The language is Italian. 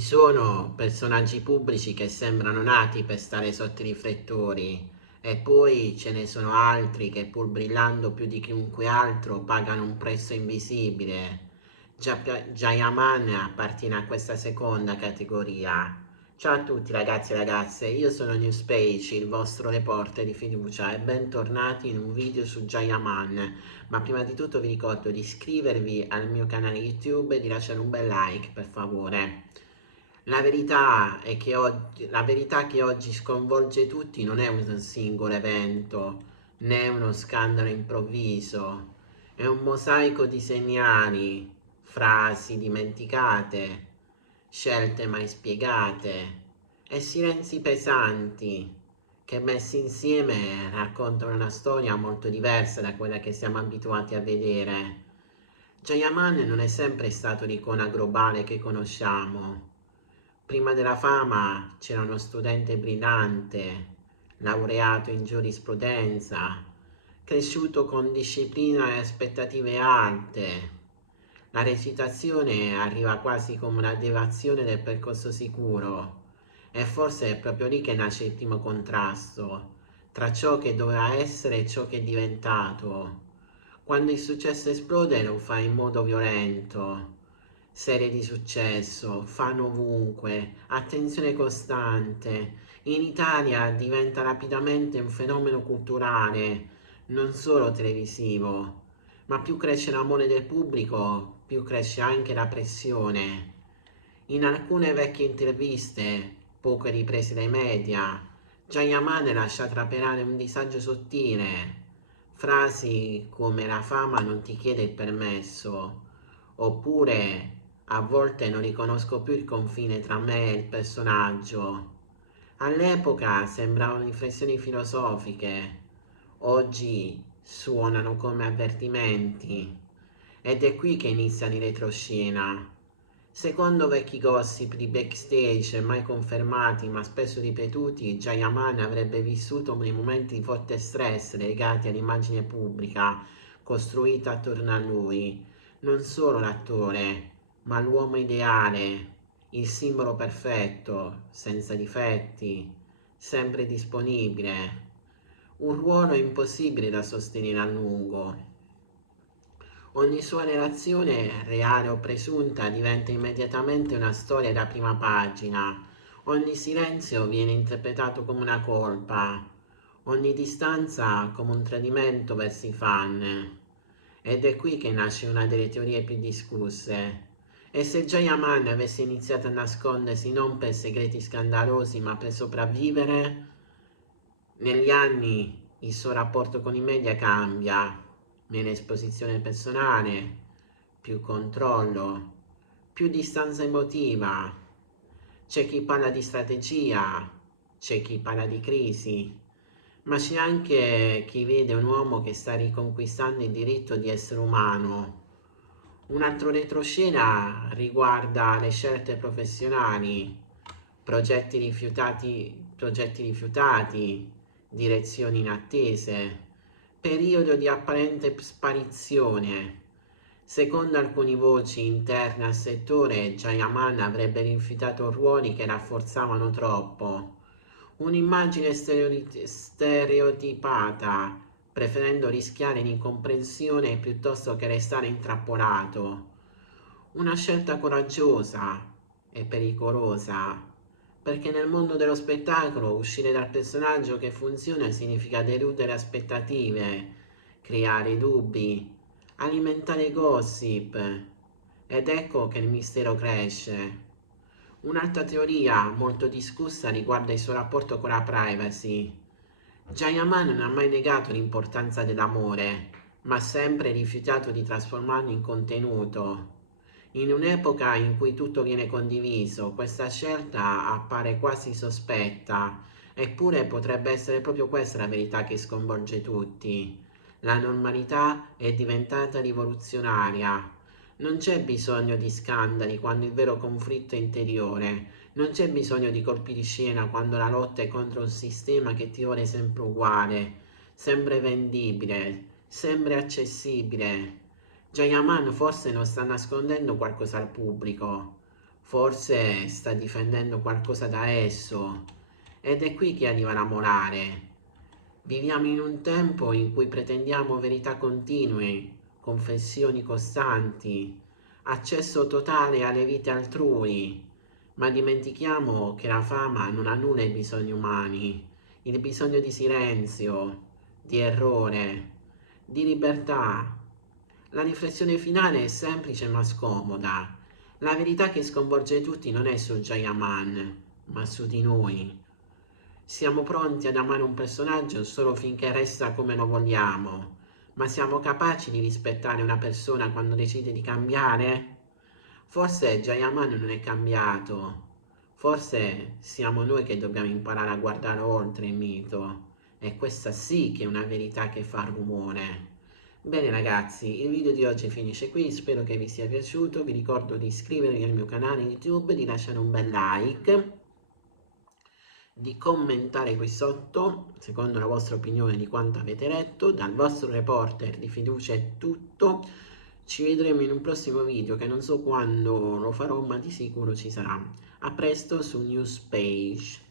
Ci sono personaggi pubblici che sembrano nati per stare sotto i riflettori e poi ce ne sono altri che pur brillando più di chiunque altro pagano un prezzo invisibile. Jayaman appartiene a questa seconda categoria. Ciao a tutti ragazzi e ragazze, io sono Newspage, il vostro reporter di fiducia e bentornati in un video su Jayaman. Ma prima di tutto vi ricordo di iscrivervi al mio canale YouTube e di lasciare un bel like per favore. La verità che oggi sconvolge tutti non è un singolo evento, né uno scandalo improvviso, è un mosaico di segnali, frasi dimenticate, scelte mai spiegate e silenzi pesanti che messi insieme raccontano una storia molto diversa da quella che siamo abituati a vedere. Jayaman non è sempre stato l'icona globale che conosciamo. Prima della fama c'era uno studente brillante, laureato in giurisprudenza, cresciuto con disciplina e aspettative alte. La recitazione arriva quasi come una deviazione del percorso sicuro e forse è proprio lì che nasce il primo contrasto tra ciò che doveva essere e ciò che è diventato. Quando il successo esplode lo fa in modo violento. Serie di successo, fan ovunque, attenzione costante. In Italia diventa rapidamente un fenomeno culturale, non solo televisivo, ma più cresce l'amore del pubblico, più cresce anche la pressione. In alcune vecchie interviste, poco riprese dai media, Jayaman lascia trapelare un disagio sottile, frasi come la fama non ti chiede il permesso, oppure a volte non riconosco più il confine tra me e il personaggio. All'epoca sembravano riflessioni filosofiche, oggi suonano come avvertimenti. Ed è qui che iniziano i retroscena. Secondo vecchi gossip di backstage mai confermati ma spesso ripetuti, Jayaman avrebbe vissuto dei momenti di forte stress legati all'immagine pubblica costruita attorno a lui. Non solo l'attore, ma l'uomo ideale, il simbolo perfetto, senza difetti, sempre disponibile. Un ruolo impossibile da sostenere a lungo. Ogni sua relazione, reale o presunta, diventa immediatamente una storia da prima pagina. Ogni silenzio viene interpretato come una colpa, ogni distanza come un tradimento verso i fan. Ed è qui che nasce una delle teorie più discusse. E se Jayaman avesse iniziato a nascondersi non per segreti scandalosi ma per sopravvivere, negli anni il suo rapporto con i media cambia, meno esposizione personale, più controllo, più distanza emotiva. C'è chi parla di strategia, c'è chi parla di crisi, ma c'è anche chi vede un uomo che sta riconquistando il diritto di essere umano. Un altro retroscena riguarda le scelte professionali, progetti rifiutati, direzioni inattese, periodo di apparente sparizione. Secondo alcune voci interne al settore, Jayaman avrebbe rifiutato ruoli che rafforzavano troppo un'immagine stereotipata, preferendo rischiare l'incomprensione piuttosto che restare intrappolato. Una scelta coraggiosa e pericolosa, perché nel mondo dello spettacolo uscire dal personaggio che funziona significa deludere aspettative, creare dubbi, alimentare gossip, ed ecco che il mistero cresce. Un'altra teoria molto discussa riguarda il suo rapporto con la privacy. Jayaman non ha mai negato l'importanza dell'amore, ma ha sempre rifiutato di trasformarlo in contenuto. In un'epoca in cui tutto viene condiviso, questa scelta appare quasi sospetta, eppure potrebbe essere proprio questa la verità che sconvolge tutti. La normalità è diventata rivoluzionaria. Non c'è bisogno di scandali quando il vero conflitto è interiore, non c'è bisogno di colpi di scena quando la lotta è contro un sistema che ti vuole sempre uguale, sempre vendibile, sempre accessibile. Jayaman forse non sta nascondendo qualcosa al pubblico, forse sta difendendo qualcosa da esso, ed è qui che arriva la morale. Viviamo in un tempo in cui pretendiamo verità continue, confessioni costanti, accesso totale alle vite altrui, ma dimentichiamo che la fama non annulla i bisogni umani, il bisogno di silenzio, di errore, di libertà. La riflessione finale è semplice ma scomoda. La verità che sconvolge tutti non è su Jayaman, ma su di noi. Siamo pronti ad amare un personaggio solo finché resta come lo vogliamo, ma siamo capaci di rispettare una persona quando decide di cambiare? Forse Jayaman non è cambiato, forse siamo noi che dobbiamo imparare a guardare oltre il mito, e questa sì che è una verità che fa rumore. Bene ragazzi, il video di oggi finisce qui, spero che vi sia piaciuto, vi ricordo di iscrivervi al mio canale YouTube, di lasciare un bel like, di commentare qui sotto secondo la vostra opinione di quanto avete letto. Dal vostro reporter di fiducia è tutto, ci vedremo in un prossimo video che non so quando lo farò, ma di sicuro ci sarà. A presto su Newspage.